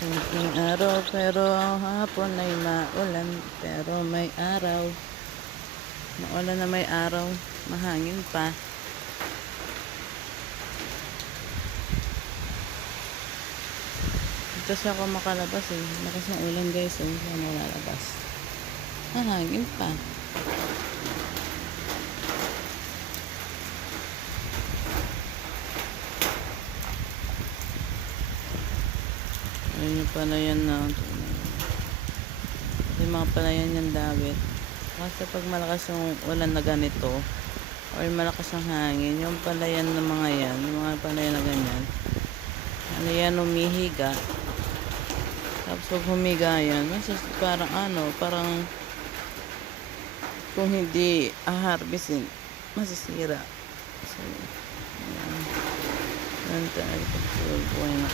Simpleng araw pero hapon ay maulan, pero may araw. Maulan na may araw, mahangin pa. Kasi ako makalabas lakas ng ulan guys, hindi ako malalabas. Mahangin pa. Ayun yung palayan na yung mga palayan yung dawit. Kasi pag malakas yung ulan na ganito or malakas ang hangin, yung palayan ng mga yan, yung mga palayan na ganyan, ano yan, umihiga. Tapos pag humiga yan, parang kung hindi aharbisin, masisira. So, yan tayo pagsubuhay na